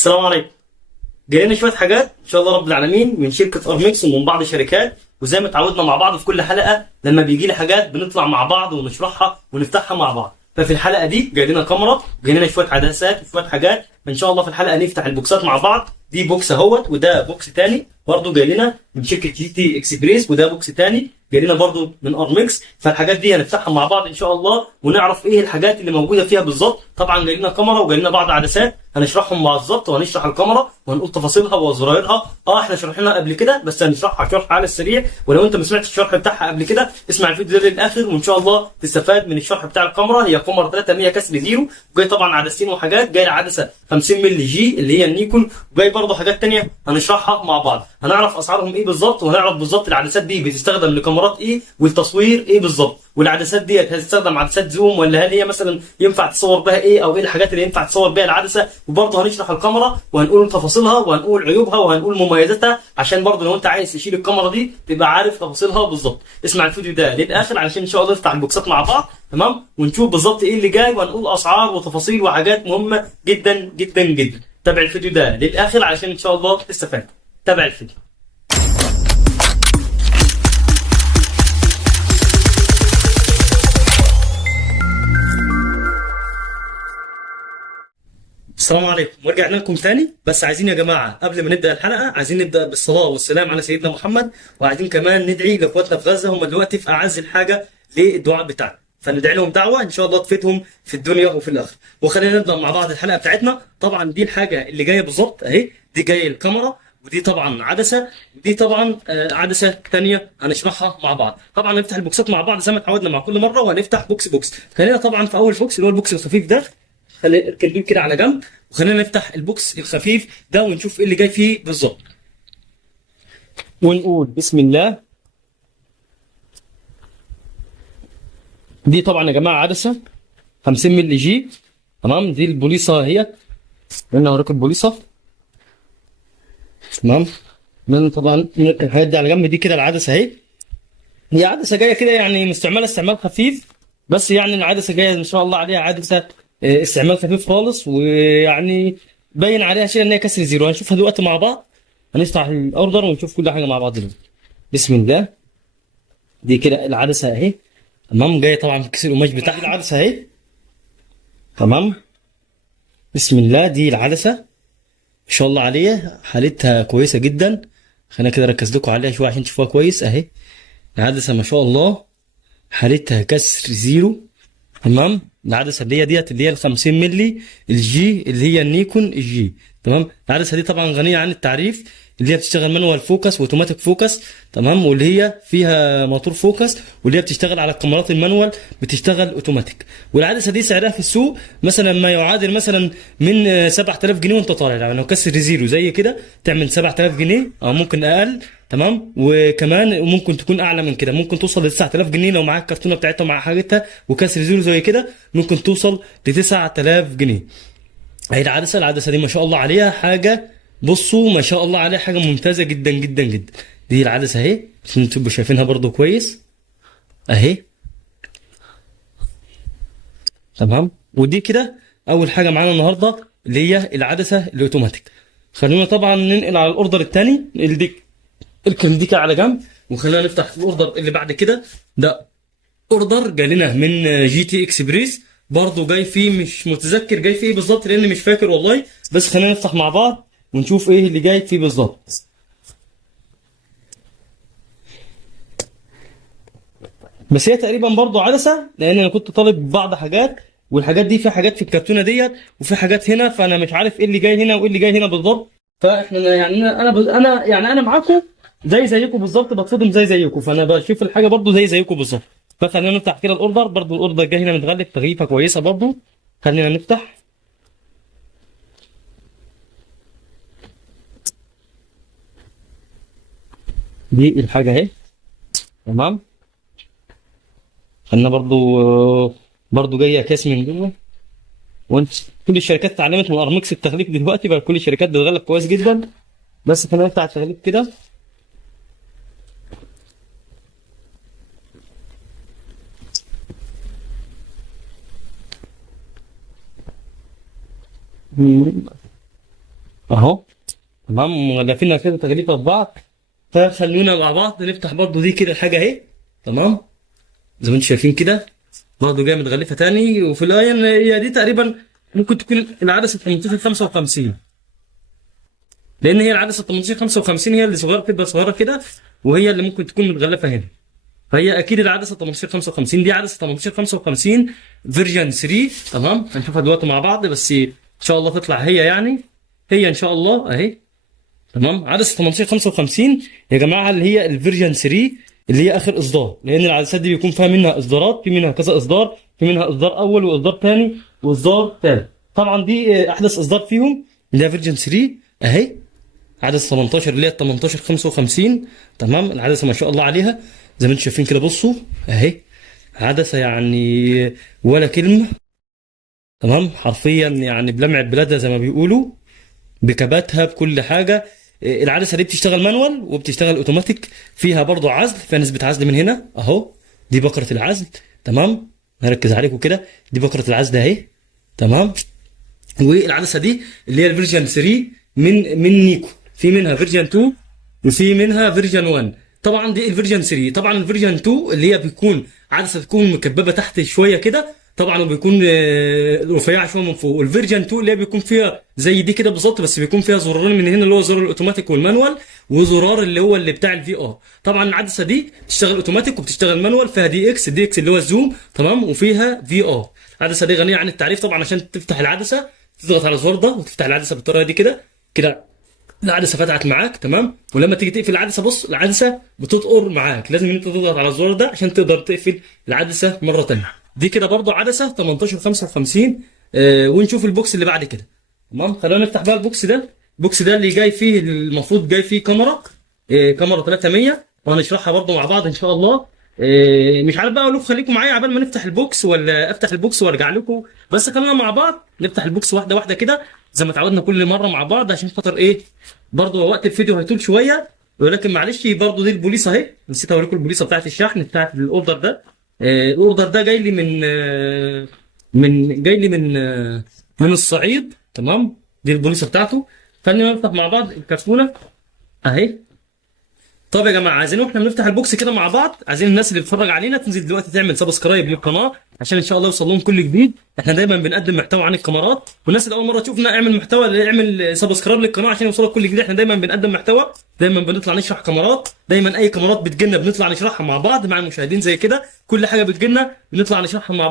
السلام عليكم. جاي لنا شويه حاجات ان شاء الله رب العالمين من شركه ارمكس ومن بعض الشركات، وزي ما اتعودنا مع بعض في كل حلقه لما بيجي لي حاجات بنطلع مع بعض ونشرحها ونفتحها مع بعض. ففي الحلقه دي جاي لنا كاميرا وجاي لنا شويه عدسات وشويه حاجات، ان شاء الله في الحلقه نفتح البوكسات مع بعض. دي بوكس اهوت، وده بوكس تاني برضه جاي لنا من شركه جي تي اكسبريس، وده بوكس تاني جاي لنا برضه من ارمكس. فالحاجات دي هنفتحها مع بعض ان شاء الله ونعرف ايه الحاجات اللي موجوده فيها بالظبط. طبعا جاي لنا كاميرا وجاي لنا بعض عدسات هنشرحهم بالظبط، وهنشرح الكاميرا وهنقول تفاصيلها وزرايرها. احنا شرحناها قبل كده بس هنشرحها شرح على السريع، ولو انت ما سمعتش الشرح بتاعها قبل كده اسمع الفيديو ده للاخر وان شاء الله تستفاد من الشرح بتاع الكاميرا. هي كاميرا 300 كسر زيرو، وجاي طبعا عدسين وحاجات، جاي عدسه 50 مللي جي اللي هي النيكون، وجاي برضه حاجات تانية هنشرحها مع بعض. هنعرف اسعارهم ايه بالظبط، وهنعرف بالظبط العدسات دي بتستخدم لكاميرات ايه والتصوير ايه بالظبط، والعدسات دي هتستخدم عدسات زوم ولا هل هي مثلا ينفع تصور بها ايه، او ايه الحاجات اللي ينفع تصور بها العدسه. وبرضه هنشرح الكاميرا وهنقول تفاصيلها وهنقول عيوبها وهنقول مميزاتها، عشان برضه لو انت عايز تشيل الكاميرا دي تبقى عارف تفاصيلها بالظبط. اسمع الفيديو ده للاخر علشان ان شاء الله نفتح البوكسات مع بعض، تمام، ونشوف بالظبط ايه اللي جاي وهنقول اسعار وتفاصيل وحاجات مهمه جدا جدا جدا. تابع الفيديو ده للاخر علشان ان شاء الله تستفاد. تابع الفيديو. السلام عليكم، ورجعنا لكم تاني. بس عايزين يا جماعه قبل ما نبدا الحلقه عايزين نبدا بالصلاه والسلام على سيدنا محمد، وعايزين كمان ندعي لاخواتنا في غزه، هم دلوقتي في اعز الحاجه للدعاء بتاعنا، فندعي لهم دعوه ان شاء الله تفيدهم في الدنيا وفي الاخره. وخلينا نبدا مع بعض الحلقه بتاعتنا. طبعا دي الحاجه اللي جايه بالظبط اهي، دي جايه الكاميرا، ودي طبعا عدسه، ودي طبعا عدسه ثانيه هنشرحها مع بعض. طبعا نفتح البوكسات مع بعض زي ما اتعودنا مع كل مره، وهنفتح بوكس بوكس. خلينا طبعا في اول بوكس اللي هو البوكس الخفيف ده، خلينا نركن دول كده على جنب، وخلينا نفتح البوكس الخفيف ده ونشوف ايه اللي جاي فيه بالظبط، ونقول بسم الله. دي طبعا يا جماعه عدسه 50 مللي جي، تمام. دي البوليصه اهي، قلنا اوريكم البوليصه، تمام. من طبعا الحاجات دي على جنب. دي كده العدسه اهي، هي عدسه جايه كده يعني مستعمله استعمال خفيف، بس يعني العدسه جايه ان شاء الله عليها عدسه استعمال خفيف خالص، ويعني باين عليها شيء ان هي كسر زيرو. هنشوفها دلوقتي مع بعض، هنفتح الاوردر ونشوف كل حاجه مع بعض دلوقتي. بسم الله. دي كده العدسه اهي، تمام، جايه طبعا في كيس القماش بتاعها. العدسه اهي، تمام. بسم الله. دي العدسه ما شاء الله عليها، حالتها كويسه جدا. خلينا كده اركز لكم عليها شويه عشان تشوفوها كويس اهي. العدسه ما شاء الله حالتها كسر زيرو، تمام. العدسه اللي هي ال 50 مللي الجي اللي هي النيكون الجي، تمام. العدسه دي طبعا غنيه عن التعريف، اللي هي بتشتغل مانوال فوكس واوتوماتيك فوكس، تمام، واللي هي فيها موتور فوكس، واللي هي بتشتغل على الكاميرات المانوال بتشتغل اوتوماتيك. والعدسه دي سعرها في السوق مثلا ما يعادل مثلا من 7000 جنيه وانت طالع، يعني لو كسر زيرو زي كده تعمل 7000 جنيه او ممكن اقل، تمام. وكمان ممكن تكون اعلى من كده، ممكن توصل ل 9000 جنيه لو معاك الكرتونه بتاعتها مع حاجتها وكسر زيرو زي كده، ممكن توصل ل 9000 جنيه. هي العدسه دي ما شاء الله عليها حاجه، بصوا ما شاء الله عليها حاجه ممتازه جدا جدا جدا. دي العدسه اهي عشان تبقوا شايفينها برضو كويس اهي، تمام. ودي كده اول حاجه معانا النهارده اللي هي العدسه الاوتوماتيك. خلينا طبعا ننقل على الاوردر الثاني اللي دي، اركن دي كده على جنب، وخلينا نفتح الاوردر اللي بعد كده. ده اوردر جاي لنا من جي تي اكسبريس، برضه جاي فيه مش متذكر جاي فيه ايه بالظبط لان مش فاكر والله، بس خلينا نفتح مع بعض ونشوف ايه اللي جاي فيه بالظبط. بس هي تقريبا برضه عدسه، لان انا كنت طالب بعض حاجات، والحاجات دي في حاجات في الكرتونه ديت وفي حاجات هنا، فانا مش عارف ايه اللي جاي هنا وايه اللي جاي هنا بالظبط. فاحنا يعني انا معاكم زيكم بالظبط، بتصدم زيكم، فانا بشوف الحاجه برضه زيكم بالظبط. فخلينا نفتح كده الاوردر، برضه الاوردر جاي هنا متغلف تغليفه كويسه برضه. خلينا نفتح. دي الحاجه اهي، تمام. خلينا برضه جايه كاس من جوه، وانت كل الشركات اتعلمت من ارمكس التغليف دلوقتي، بقى كل الشركات بتغلف كويس جدا. بس خلينا نفتح التغليف كده. اهو. تمام، مغلفينها كده تغليفه في بعض. فخلونا مع بعض نفتح برضو دي كده الحاجه اهي. تمام، زي ما انتم شايفين كده، برضو جايه متغلفه تاني. وفي الايه هي دي تقريبا ممكن تكون العدسه 18 55، لان هي العدسه 18 55 هي اللي صغيره، بتبقى صغيره كده، وهي اللي ممكن تكون متغلفه هنا. فهي اكيد العدسه 18 55 دي عدسه 18 55 فيرجن 3. تمام، هنشوفها دلوقتي مع بعض، بس ان شاء الله تطلع هي يعني، هي ان شاء الله اهي. تمام، عدسه 18 55 يا جماعه اللي هي الفيرجن 3، اللي هي اخر اصدار، لان العدسات دي بيكون فيها منها اصدارات، في منها كذا اصدار، في منها اصدار اول واصدار ثاني واصدار ثالث. طبعا دي احدث اصدار فيهم اللي هي فيرجن 3 اهي. عدسه 18 اللي هي 18 55. تمام، العدسه ما شاء الله عليها زي ما انتم شايفين كده، بصوا اهي. عدسه يعني ولا كلمه. تمام، حرفيا يعني بلمع بلادها زي ما بيقولوا، بكباتها بكل حاجه. العدسه دي بتشتغل مانوال وبتشتغل اوتوماتيك، فيها برضو عزل، فيها نسبه عزل من هنا اهو. دي بكره العزل. تمام، هركز عليكم كده، دي بكره العزل اهي. تمام، والعدسه دي اللي هي الفيرجن 3 من نيكو، في منها فيرجن 2 وفي منها فيرجن 1. طبعا دي الفيرجن 3. طبعا الفيرجن 2 اللي هي بيكون عدسه تكون مكببه تحت شويه كده طبعا، وبيكون رفيعه شويه من فوق. والفيرجن 2 اللي هي بيكون فيها زي دي كده بالظبط، بس بيكون فيها زرارين من هنا، اللي هو زرار الاوتوماتيك والمانوال، وزرار اللي هو اللي بتاع الفي ار. طبعا العدسه دي بتشتغل اوتوماتيك وبتشتغل مانوال، فيها دي اكس، دي اكس اللي هو الزوم. تمام، وفيها في ار. العدسه دي غنيه عن التعريف. طبعا عشان تفتح العدسه تضغط على الزرار ده وتفتح العدسه بالطريقه دي كده كده، العدسه فتحت معاك. تمام، ولما تيجي تقفل العدسه بص العدسه بتطقر معاك، لازم انت تضغط على الزرار ده عشان تقدر تقفل العدسه مره ثانيه. دي كده برضو عدسه 18 55. ونشوف البوكس اللي بعد كده. تمام، خلينا نفتح بقى البوكس ده. البوكس ده اللي جاي فيه، المفروض جاي فيه كاميرا، كاميرا 300، وهنشرحها برضو مع بعض ان شاء الله. مش عارف بقى اقول لكم خليكم معايا عبال ما نفتح البوكس، ولا افتح البوكس وارجع لكم، بس خلينا مع بعض نفتح البوكس واحده واحده كده زي ما اتعودنا كل مره مع بعض، عشان خاطر ايه، برضو وقت الفيديو هيطول شويه. ولكن معلش، برضو دي البوليصه اهي، نسيت اوريكم البوليصه بتاعت الشحن بتاعت الاوردر ده. الاوردر ده جاي لي من الصعيد. تمام، دي البوليصه بتاعته. خلينا نفتح مع بعض الكرتونه اهي. طب يا جماعه، عايزين واحنا بنفتح البوكس كده مع بعض، عايزين الناس اللي بتتفرج علينا تنزل دلوقتي تعمل سبسكرايب للقناه، عشان ان شاء الله يوصل لهم كل جديد. احنا دايما بنقدم محتوى عن الكاميرات، والناس اللي اول مره تشوفنا اعمل محتوى، اعمل سبسكرايب للقناه عشان يوصلك كل جديد. احنا دايما بنقدم محتوى، دايما بنطلع نشرح كاميرات، دايما اي كاميرات بتجيلنا بنطلع نشرحها مع بعض مع المشاهدين زي كده. كل حاجه بتجيلنا بنطلع نشرحها مع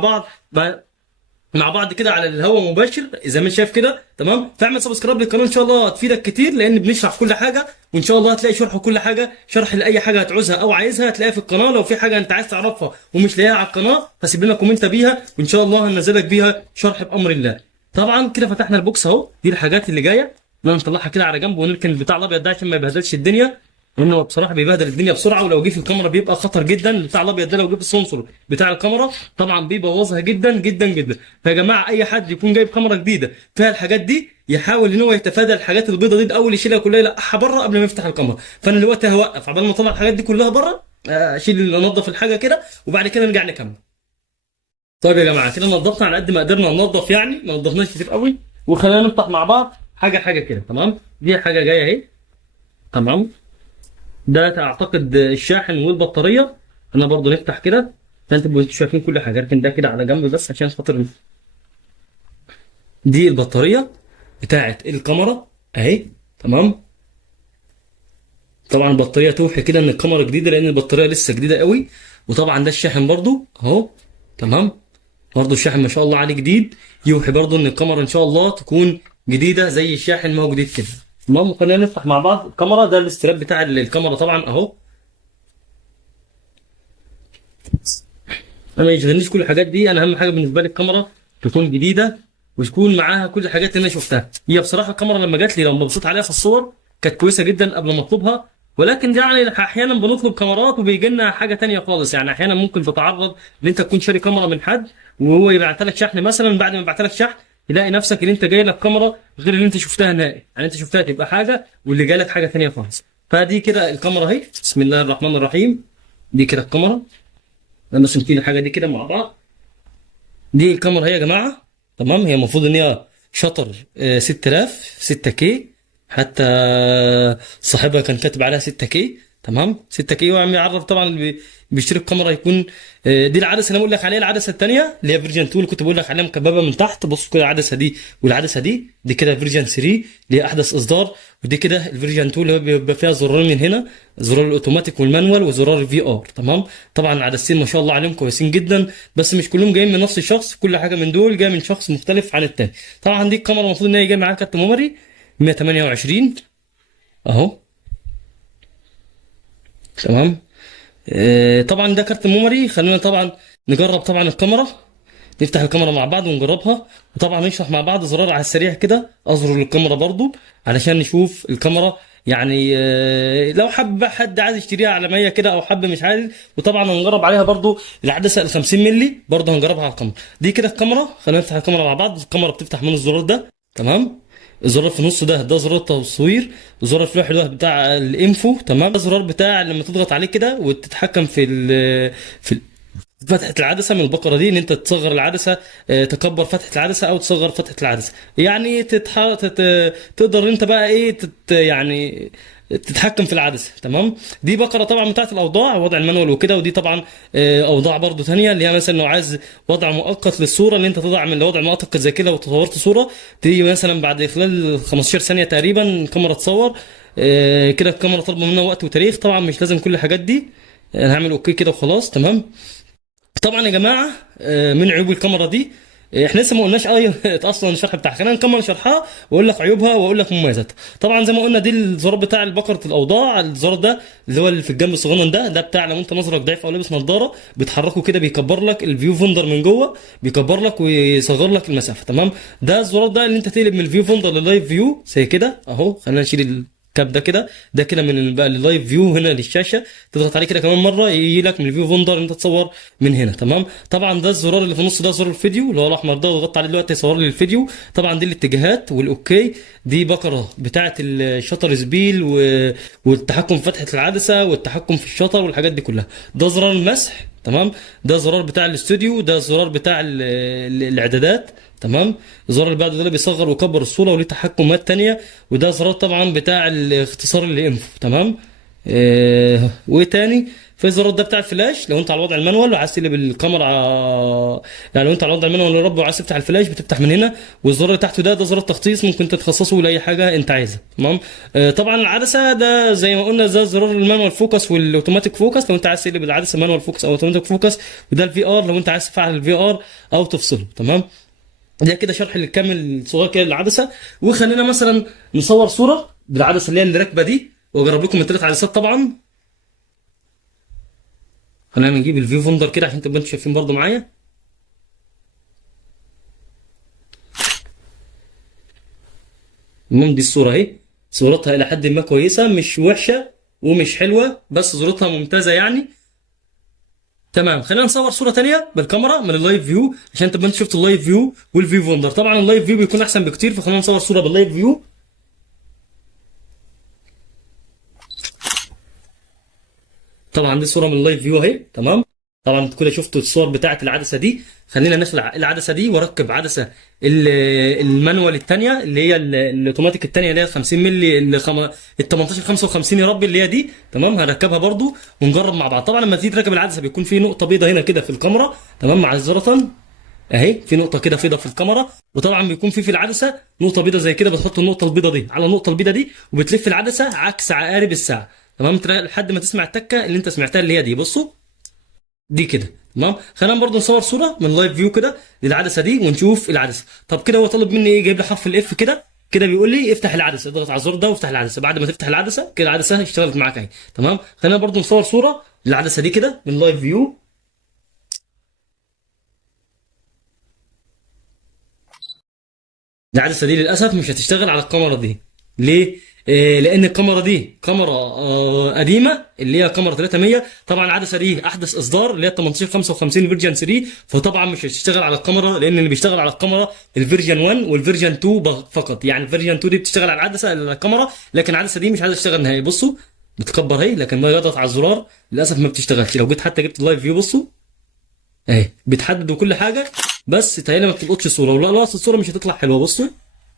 بعض كده على الهواء مباشر زي ما انت شايف كده. تمام، فاعمل سبسكرايب للقناه ان شاء الله هتفيدك كتير، لان بنشرح كل حاجه، وان شاء الله هتلاقي شرح كل حاجه، شرح لاي حاجه هتعوزها او عايزها هتلاقيها في القناه. لو في حاجه انت عايز تعرفها ومش لاقيها على القناه، فسيب لنا كومنت بيها، وان شاء الله هننزلك بيها شرح بامر الله. طبعا كده فتحنا البوكس اهو، دي الحاجات اللي جايه. نطلعها كده على جنب ونركن البتاع الابيض ده عشان ما يبهدلش الدنيا، لانه بصراحه بيبهدل الدنيا بسرعه، ولو جه في الكاميرا بيبقى خطر جدا. البتاع الابيض ده لو جه في السنسور بتاع الكاميرا طبعا بيبوظها جدا جدا جدا. فيا جماعه، اي حد يكون جايب كاميرا جديده فيها الحاجات دي يحاول ان هو يتفادى الحاجات البيضه دي، اول يشيلها كلها يلقحها بره قبل ما يفتح الكاميرا. فانا دلوقتي هوقف عبال ما اطلع الحاجات دي كلها بره، اشيل انضف الحاجه كده، وبعد كده نرجع نكمل. طيب يا جماعه، كده نضفنا على قد ما قدرنا ننضف، يعني ما نضفناش كتير قوي. وخلينا نفتح مع بعض حاجه حاجه كده. تمام، دي حاجه جايه اهي. تمام، ده اعتقد الشاحن والبطاريه. انا برضو نفتح كده عشان تبقوا انتوا شايفين كل حاجه، لكن ده كده على جنب بس عشان خاطر دي البطاريه بتاعه الكاميرا اهي. تمام، طبعا البطاريه توحي كده ان الكاميرا جديده، لان البطاريه لسه جديده قوي. وطبعا ده الشاحن برضو اهو. تمام، برضو الشاحن ما شاء الله عليه جديد، يوحي برضو ان الكاميرا ان شاء الله تكون جديده زي الشاحن ما هو جديد كده. تمام، خلينا نفتح مع بعض الكاميرا. ده الاستراب بتاع الكاميرا طبعا اهو. انا ما يشغلنيش كل الحاجات دي، انا اهم حاجه بالنسبه لي الكاميرا تكون جديده وتكون معاها كل الحاجات اللي انا شفتها. هي بصراحه الكاميرا لما جات لي، لما بصيت عليها في الصور كانت كويسه جدا قبل ما اطلبها، ولكن يعني احيانا بنطلب كاميرات وبيجي لنا حاجه تانية خالص. يعني احيانا ممكن تتعرض ان انت تكون شاري كاميرا من حد وهو يبعت لك شحن مثلا، بعد ما يبعت لك شحن تلاقي نفسك ان انت جاي لك كاميرا غير اللي انت شفتها نهائي. يعني انت شفتها تبقى حاجه واللي جاي لك حاجه تانية خالص. فدي كده الكاميرا اهي، بسم الله الرحمن الرحيم. دي كده الكاميرا، لما نشيل الحاجه دي كده مع بعض. دي الكاميرا هي يا جماعه. تمام، هي المفروض ان هي شطر 6000 6K. حتى صاحبها كان كاتب عليها 6K. تمام، 6K. وعم يعرف طبعا اللي بيشتري الكاميرا يكون دي العدسه اللي انا بقول لك عليها. العدسه الثانيه اللي هي فيرجن 2 اللي كنت بقول لك عليها مكببه من تحت. بصوا كده العدسه دي والعدسه دي كده فيرجن 3 اللي هي احدث اصدار. ودي كده الفيرجن 2 اللي هو بيبقى فيها زرارين من هنا، زرار الاوتوماتيك والمانوال وزرار الفي ار. تمام. طبعا العدستين ما شاء الله عليهم كويسين جدا، بس مش كلهم جايين من نفس الشخص، كل حاجه من دول جايه من شخص مختلف عن التاني. طبعا دي الكاميرا المفروض ان هي جايه معاها كارت ميموري 128 اهو. تمام. طبعا ده كارت ميموري. خلينا طبعا نجرب طبعا الكاميرا، نفتح الكاميرا مع بعض ونجربها، وطبعا نشرح مع بعض زرار على السريع كده اظهر للكاميرا برضو علشان نشوف الكاميرا. يعني لو حب حد عايز يشتريها على 100 كده او حب مش عايز. وطبعا هنجرب عليها برضو العدسه ال 50 مللي برضو هنجربها على الكاميرا دي كده. الكاميرا خلينا نفتح الكاميرا مع بعض. الكاميرا بتفتح من الزرار ده. تمام. الزرار في النص ده زرار التصوير. الزرار في الواحد ده بتاع الانفو. تمام. ده الزرار بتاع لما تضغط عليه كده وتتحكم في فتحة العدسة من البقرة دي، ان انت تصغر العدسة، تكبر فتحة العدسة او تصغر فتحة العدسة. يعني تقدر انت بقى ايه يعني تتحكم في العدسة. تمام. دي بقرة طبعا بتاعت الاوضاع، وضع المانوال وكده. ودي طبعا اوضاع برضو تانية اللي هي مثلا لو عايز وضع مؤقت للصورة، ان انت تضع من وضع مؤقت زي كده. وتصورت صورة تيجي مثلا بعد خلال 15 ثانية تقريبا الكاميرا تصور. كده الكاميرا طالبه منا وقت وتاريخ. طبعا مش لازم كل الحاجات دي. انا هعمل اوكي كده وخلاص. تمام. طبعا يا جماعه من عيوب الكاميرا دي احنا لسه ما قلناش اي اصلا الشرح بتاعها. خلينا نكمل شرحها واقول لك عيوبها واقول لك مميزاتها. طبعا زي ما قلنا دي الزرار بتاع بقره الاوضاع. الزرار ده اللي هو اللي في الجنب الصغنن ده بتاع لو انت نظرك ضعيف او لابس نظاره بتحركه كده بيكبر لك الفيو فندر من جوه، بيكبر لك ويصغر لك المسافه. تمام. ده الزرار ده اللي انت تقلب من الفيو فندر لللايف فيو زي كده اهو. خلينا نشيل الكاب ده كده. ده كده من بقى اللايف فيو هنا للشاشه. تضغط عليه كده كمان مره يجي لك من الفيو فندر انت تصور من هنا. تمام. طبعا ده الزرار اللي في النص ده زرار الفيديو اللي هو الاحمر ده، ضغطت عليه دلوقتي يصور لي الفيديو. طبعا دي الاتجاهات والاوكي. دي بقره بتاعه الشطر سبيل والتحكم في فتحه العدسه والتحكم في الشطر والحاجات دي كلها. ده زرار المسح. تمام. ده زرار بتاع الاستوديو. ده زرار بتاع الاعدادات. تمام. الزرار اللي بعده ده اللي بيصغر ويكبر الصوره وليه تحكمات تانية. وده زرار طبعا بتاع الاختصار اللي انفو. تمام. وايه تاني؟ في الزرار ده بتاع الفلاش لو انت على وضع المانوال وعايز تقلب الكاميرا يعني لو انت على وضع المانوال يا رب وعايز تفتح الفلاش بتفتح من هنا. والزرار اللي تحته ده زرار التخصيص ممكن تتخصصه لاي حاجه انت عايزها. تمام. طبعا العدسه ده زي ما قلنا ده زرار المانوال فوكس والاوتوماتيك فوكس لو انت عايز تقلب العدسه مانوال فوكس او اوتوماتيك فوكس. وده الفي ار لو انت عايز تفعل الفي ار او تفصله. تمام. ده كده شرح الكامل صغير كده للعدسه. وخلينا مثلا نصور صوره بالعدسه اللي هي اللي راكبه دي واجرب لكم الثلاث عدسات طبعا. خلينا نجيب الفيو فوندر كده عشان تبقوا انتوا شايفين برضو معايا. المهم دي الصوره اهي. صورتها الى حد ما كويسه، مش وحشه ومش حلوه، بس صورتها ممتازه يعني. تمام. خلينا نصور صوره تانية بالكاميرا من اللايف فيو عشان تبقى انت شفت اللايف فيو والفيو فوندر. طبعا اللايف فيو بيكون احسن بكتير، فخلينا نصور صوره باللايف فيو. طبعا دي صوره من اللايف فيو اهي. تمام. طبعا انتوا كده شفتوا الصور بتاعه العدسه دي. خلينا نخلع العدسه دي واركب عدسه المانوال الثانيه اللي هي الاوتوماتيك الثانيه اللي هي 50 مللي ال 18 55 يا رب اللي هي دي. تمام. هركبها برضو ونجرب مع بعض. طبعا لما تيجي تركب العدسه بيكون في نقطه بيضاء هنا كده في الكاميرا. تمام. معذره اهي في نقطه كده بيضاء في الكاميرا. وطبعا بيكون في العدسه نقطه بيضاء زي كده. بتحط النقطه البيضاء دي على النقطه البيضاء دي وبتلف العدسه عكس عقارب الساعه. تمام. لحد ما تسمع التكه اللي انت سمعتها اللي هي دي. بصوا دي كده. تمام. خلينا برضو نصور صوره من لايف فيو كده للعدسه دي ونشوف العدسه. طب كده هو طالب مني ايه؟ جايب لي حرف الاف كده. كده بيقول لي افتح العدسه، اضغط على الزر ده وافتح العدسه. بعد ما تفتح العدسه كده العدسه اشتغلت معاك اهي. تمام. خلينا برضو نصور صوره للعدسه دي كده من لايف فيو. العدسه دي للاسف مش هتشتغل على الكاميرا دي. ليه؟ لان الكاميرا دي كاميرا قديمه اللي هي كاميرا 300. طبعا العدسه دي احدث اصدار اللي هي 18 55 فيرجن 3. فطبعا مش هتشتغل على الكاميرا لان اللي بيشتغل على الكاميرا الفيرجن 1 والفيرجن 2 فقط. يعني الفيرجن 2 دي بتشتغل على العدسه الكاميرا، لكن العدسه دي مش عايزه تشتغل نهائي. بصوا بتكبر اهي، لكن ما يضغط على الزرار للاسف ما بتشتغلش. لو جيت حتى جبت اللايف فيو بصوا اهي بتحدد وكل حاجه، بس تهيألي ما بتلقطش الصوره. ولو لقطت الصوره مش هتطلع حلوه. بصوا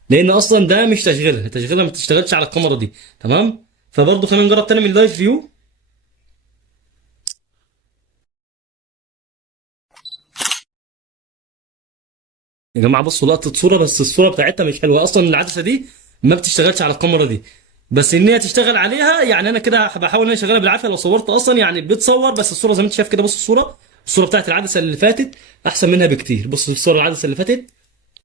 لان اصلا ده مش تشغيلها، تشغيلها ما بتشتغلش على الكاميرا دي. تمام. فبرضه خلينا نجرب تاني من اللايف فيو. يا جماعه بصوا لقطه صوره، بس الصوره بتاعتها مش حلوه اصلا، العدسه دي ما بتشتغلش على الكاميرا دي. بس ان هي تشتغل عليها يعني انا كده بحاول ان انا اشغلها بالعافيه. لو صورت اصلا يعني بتصور، بس الصوره زي ما انت شايف كده. بص الصوره بتاعت العدسه اللي فاتت احسن منها بكتير. بص الصوره العدسه اللي فاتت.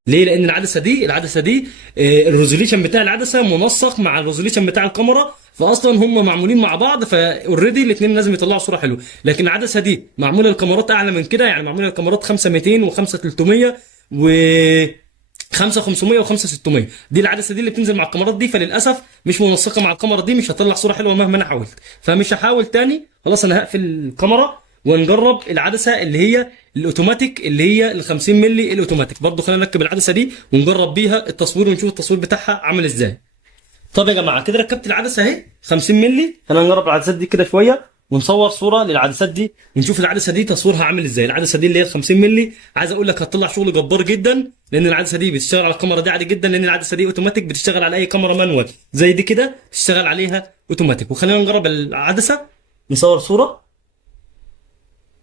ليه؟ لان العدسه دي الريزوليوشن بتاع العدسه منسق مع الريزوليوشن بتاع الكاميرا، فاصلا هم معمولين مع بعض، فاوريدي الاثنين لازم يطلعوا صوره حلوه. لكن العدسه دي معموله الكاميرات اعلى من كده، يعني معموله الكاميرات 5200 و5 300 و 5 500 و5 600. دي العدسه دي اللي بتنزل مع الكاميرات دي، فللاسف مش منسقه مع الكاميرا دي، مش هتطلع صوره حلوه مهما انا حاولت. فمش هحاول تاني، خلاص انا هقفل الكاميرا ونجرب العدسه اللي هي الاوتوماتيك، اللي هي ال 50 مللي الاوتوماتيك. برضو خلينا نركب العدسه دي ونجرب بيها التصوير ونشوف التصوير بتاعها عامل ازاي. طب يا جماعه كده ركبت العدسه اهي 50 مللي. خلينا نجرب العدسات دي كده شويه ونصور صوره للعدسات دي ونشوف العدسه دي تصويرها عامل ازاي. العدسه دي اللي هي 50 مللي عايز اقول لك هتطلع شغل جبار جدا، لان العدسه دي بتشتغل على الكاميرا دي عادي جدا، لان العدسه دي اوتوماتيك بتشتغل على اي كاميرا مانوال زي دي كده تشتغل عليها اوتوماتيك. وخلينا نجرب العدسه نصور صوره.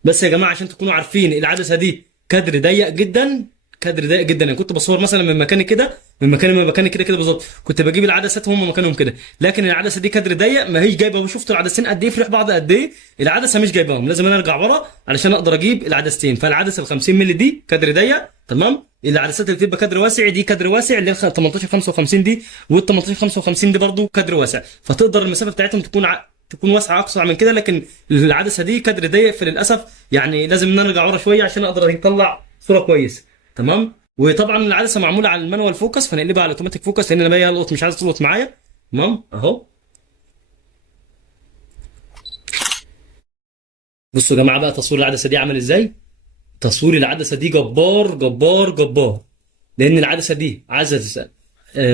بس يا جماعه عشان تكونوا عارفين العدسه دي كادر ضيق جدا، كادر ضيق جدا. يعني كنت بصور مثلا من مكاني كده، من مكاني كده كده بالظبط، كنت بجيب العدسات هم مكانهم كده. لكن العدسه دي كادر ضيق ما هيش جايبه. وشفتوا العدسين قد ايه في ريح بعض قد ايه؟ العدسه مش جايباهم، لازم انا ارجع ورا علشان اقدر اجيب العدستين. فالعدسه ال 50 مللي دي كادر ضيق تمام. العدسات اللي بتبقى كادر واسع دي كادر واسع، اللي هي 18 55 دي، وال 18 55 دي برضو كادر واسع، فتقدر المسافه بتاعتهم تكون واسعه اقصى من كده. لكن العدسه دي كادر ضيق، فللاسف يعني لازم نرجع ورا شويه عشان اقدر اطلع صوره كويسه. تمام. وطبعا العدسه معموله على المانوال فوكس، فنقلبها على الاوتوماتيك فوكس لان انا يلقط مش عايز تلقط معايا. تمام اهو. بصوا يا جماعه بقى تصوير العدسه دي عامل ازاي. تصوير العدسه دي جبار جبار جبار، لان العدسه دي عدسه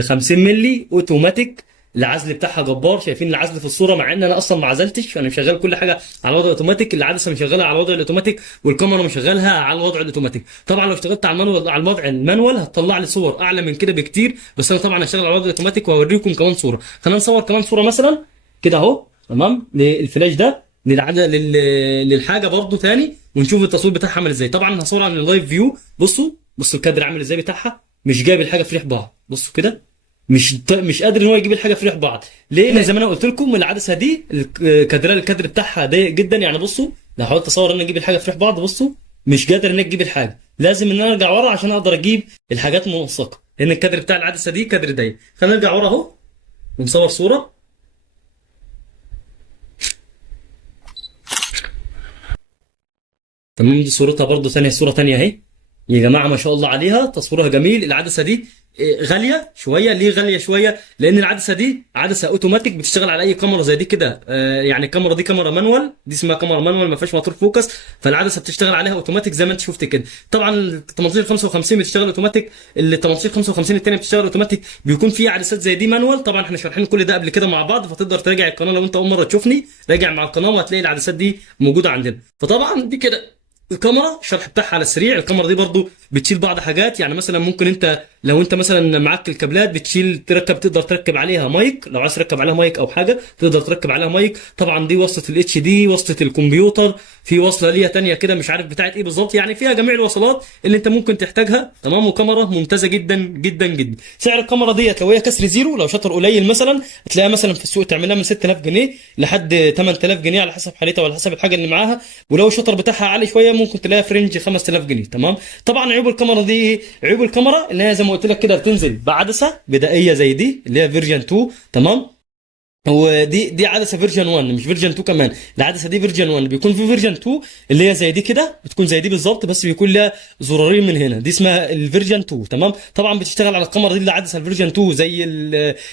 50 مللي اوتوماتيك. العزل بتاعها جبار، شايفين العزل في الصوره، مع ان انا اصلا ما عزلتش، انا مشغل كل حاجه على وضع اوتوماتيك. العدسه مشغلها على وضع الاوتوماتيك، والكاميرا مشغلها على الوضع الاوتوماتيك. طبعا لو اشتغلت على المانوال، على الوضع المانوال هتطلع لي صور اعلى من كده بكتير، بس انا طبعا هشتغل على الوضع الاوتوماتيك وهوريكم كمان صوره. خلينا نصور كمان صوره مثلا كده اهو. تمام. للفلاش ده للحاجه برضو تاني، ونشوف التصوير بتاعها عامل ازاي. طبعا هصور عن اللايف فيو. بصوا الكادر عامل ازاي بتاعها، مش جايب الحاجه في ريح بعض. بصوا كده مش قادر ان هو يجيب الحاجه في ريح بعض. ليه؟ لان زي ما انا قلت لكم العدسه دي الكادر بتاعها ضيق جدا. يعني بصوا لو حاولت اصور ان انا اجيب الحاجه في ريح بعض، بصوا مش قادر ان انا اجيب الحاجه، لازم ان انا ارجع ورا عشان اقدر اجيب الحاجات منسقه، لان الكادر بتاع العدسه دي كادر ضيق. خلينا نرجع ورا اهو ونصور صوره. تمام. دي صورتها برضو ثانيه، صوره ثانيه اهي. يا جماعه ما شاء الله عليها، تصويرها جميل. العدسه دي غاليه شويه. ليه غاليه شويه؟ لان العدسه دي عدسه اوتوماتيك بتشتغل على اي كاميرا زي دي كده. يعني الكاميرا دي كاميرا مانوال، دي اسمها كاميرا مانوال ما فيهاش موتور فوكس، فالعدسه بتشتغل عليها اوتوماتيك زي ما انت شفت كده. طبعا ال 18 55 بتشتغل اوتوماتيك، ال 18 55 الثانيه بتشتغل اوتوماتيك. بيكون في عدسات زي دي مانوال. طبعا احنا شارحين كل ده قبل كده مع بعض، فتقدر تراجع القناه لو انت اول مره تشوفني، راجع مع القناه وهتلاقي العدسات دي موجوده عندنا. فطبعا دي كده الكاميرا، الشرح بتاعها على السريع. الكاميرا دي برضو بتشيل بعض حاجات، يعني مثلا ممكن انت لو انت مثلا معاك الكابلات تقدر تركب عليها مايك. لو عايز تركب عليها مايك او حاجه تقدر تركب عليها مايك. طبعا دي وصله الاتش دي، وصله الكمبيوتر، في وصله ليها تانية كده مش عارف بتاعت ايه بالظبط، يعني فيها جميع الوصلات اللي انت ممكن تحتاجها. تمام. وكاميرا ممتازه جدا جدا جدا. سعر الكاميرا ديت لو هي كسر زيرو، لو شطر قليل مثلا هتلاقيها مثلا في السوق تعملها من 6000 جنيه لحد 8000 جنيه على حسب حالتها وعلى حسب الحاجه اللي معاها. ولو الشطر بتاعها عالي شويه ممكن تلاقيها في رينج 5000 جنيه. تمام. طبعا عيوب الكاميرا دي ايه؟ عيوب الكاميرا اللي هي زي ما قلت لك كده بتنزل بعدسه بدائيه زي دي اللي هي فيرجن 2. تمام. هو دي عدسه فيرجن 1 مش فيرجن 2 كمان. العدسه دي فيرجن 1. بيكون في فيرجن 2 اللي هي زي دي كده، بتكون زي دي بالظبط، بس بيكون لها زرارين من هنا، دي اسمها الفيرجن 2. تمام. طبعا بتشتغل على الكاميرا دي العدسه الفيرجن 2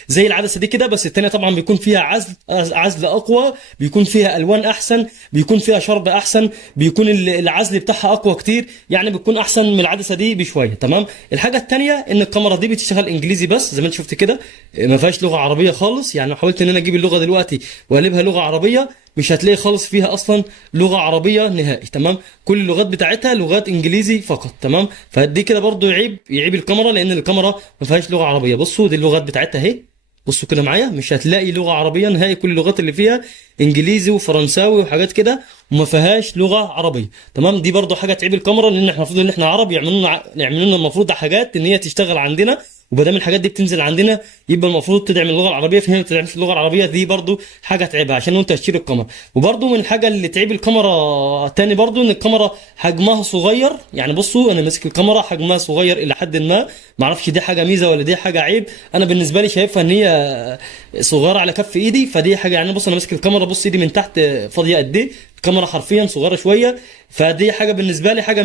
زي العدسه دي كده، بس الثانيه طبعا بيكون فيها عزل اقوى، بيكون فيها الوان احسن، بيكون فيها شرب احسن، بيكون العزل بتاعها اقوى كتير، يعني بتكون احسن من العدسه دي بشويه. تمام. الحاجه الثانيه ان الكاميرا دي بتشتغل انجليزي بس، زي ما انت شفت كده ما فيهاش لغه عربيه خالص. يعني لو حاولت ان انا اجيب اللغه دلوقتي واقلبها لغه عربيه مش هتلاقي خالص فيها اصلا لغه عربيه نهائي. تمام، كل اللغات بتاعتها لغات انجليزي فقط. تمام، فدي كده برضو يعيب الكاميرا، لان الكاميرا ما فيهاش لغه عربيه. بصوا دي اللغات بتاعتها اهي، بصوا كده معايا، مش هتلاقي لغه عربيه نهائي، كل اللغات اللي فيها انجليزي وفرنساوي وحاجات كده، وما فيهاش لغه عربيه. تمام، دي برضو حاجه تعيب الكاميرا، لان احنا المفروض ان احنا عرب، يعملوا لنا المفروض حاجات ان هي تشتغل عندنا، وبدام الحاجات دي بتنزل عندنا يبقى المفروض تدعم اللغه العربيه، فهنا ما تدعمش اللغه العربيه، دي برضو حاجه تعيبها عشان انت تشتري الكاميرا. وبرضو من الحاجه اللي تعيب الكاميرا تاني برضو ان الكاميرا حجمها صغير. يعني بصوا انا ماسك الكاميرا حجمها صغير الى حد ما اعرفش دي حاجه ميزه ولا دي حاجه عيب. انا بالنسبه لي شايفها ان هي صغيره على كف ايدي، فدي حاجه يعني. بص انا ماسك الكاميرا، بص ايدي من تحت فاضيه قد ايه، الكاميرا حرفيا صغيره شويه، فدي حاجه بالنسبه لي حاجه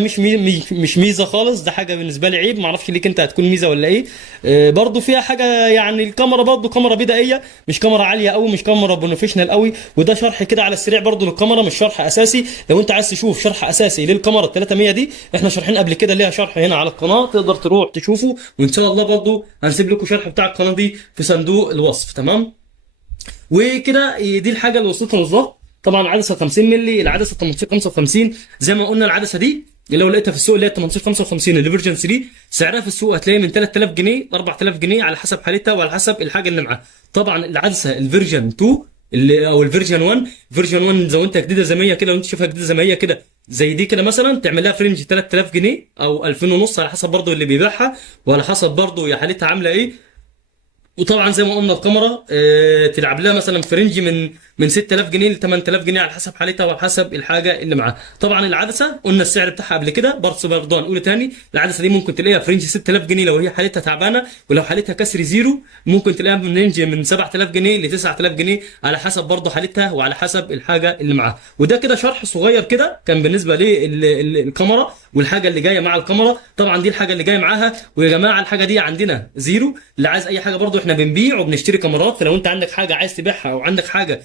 مش ميزه خالص، ده حاجه بالنسبه لي عيب. ما اعرفش ليك انت هتكون ميزه ولا ايه. برضو فيها حاجه يعني، الكاميرا برضو كاميرا بدائيه، مش كاميرا عاليه قوي، مش كاميرا بروفيشنال قوي. وده شرح كده على السريع برضو للكاميرا، مش شرح اساسي. لو انت عايز تشوف شرح اساسي للكاميرا ال 300 دي، احنا شارحين قبل كده ليها شرح هنا على القناه، تقدر تروح تشوفه، وان شاء الله برضو هنسيب لكم شرح بتاع القناه دي في صندوق الوصف. تمام، وكده دي الحاجه اللي وصلتنا بالظبط. طبعا العدسه 50 مللي، العدسه 1855 زي ما قلنا. العدسه دي اللي لو لقيتها في السوق اللي هي 1855 اللي فيرجن 3، سعرها في السوق هتلاقيها من 3000 جنيه ل 4000 جنيه على حسب حالتها وعلى حسب الحاجه اللي معاها. طبعا العدسه الفيرجن 2 اللي او الفيرجن 1، فيرجن 1 لو انت جديده زي ما هي كده، لو انت شايفها جديده زي ما هي كده زي دي كده مثلا، تعمل لها فرنج 3000 جنيه او 2000 ونص على حسب برضو اللي بيبيعها، وعلى حسب برضو هي حالتها عامله ايه. وطبعا زي ما قلنا الكاميرا تلعب لها مثلا في رينج من 6000 جنيه ل 8000 جنيه على حسب حالتها وعلى حسب الحاجه اللي معاها. طبعا العدسه قلنا السعر بتاعها قبل كده، برضه هنقول تاني، العدسه دي ممكن تلاقيها في رينج 6000 جنيه لو هي حالتها تعبانه، ولو حالتها كسر زيرو ممكن تلاقيها من رينج من 7000 جنيه ل 9000 جنيه على حسب برضه حالتها وعلى حسب الحاجه اللي معاها. وده كده شرح صغير كده كان بالنسبه للكاميرا والحاجه اللي جايه مع الكاميرا. طبعا دي الحاجه اللي جايه معاها. ويا جماعه الحاجه دي عندنا زيرو، اللي عايز اي حاجه برضه احنا بنبيع وبنشتري كاميرات، فلو انت عندك حاجه عايز تبيعها او عندك حاجه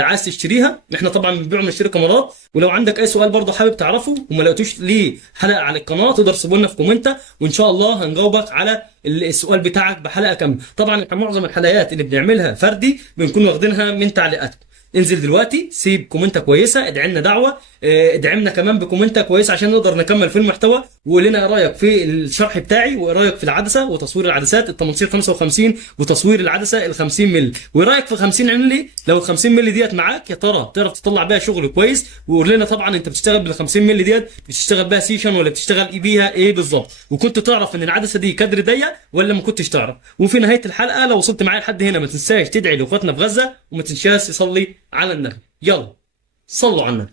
عايز تشتريها، احنا طبعا بنبيع وبنشتري كاميرات. ولو عندك اي سؤال برضه حابب تعرفه وما لقيتوش ليه حلقه على القناه، تقدر تسيبه لنا في كومنت، وان شاء الله هنجاوبك على السؤال بتاعك بحلقه كامله. طبعا احنا معظم الحلقات اللي بنعملها فردي بنكون واخدينها من تعليقاتكم. انزل دلوقتي سيب كومنتة كويسه، ادعي لنا دعوه، ادعمنا كمان بكومنتة كويسه عشان نقدر نكمل في المحتوى. وقول لنا ايه رايك في الشرح بتاعي، وايه رايك في العدسه وتصوير العدسات ال 1855 وتصوير العدسه ال 50 مللي، وايه رايك في 50 مللي لو ال 50 مللي ديت معاك يا ترى تعرف تطلع بيها شغل كويس. وقول لنا طبعا انت بتشتغل بال 50 مللي ديت بتشتغل بيها سيشن ولا بتشتغل ايه بيها ايه بالظبط، وكنت تعرف ان العدسه دي كادر ضيق ولا ما كنتش تعرف. وفي نهايه الحلقه لو وصلت معايا لحد هنا ما تنساش تدعي لاخواتنا في غزه، وما تنساش تصلي على النبي. يلا صلوا على النبي.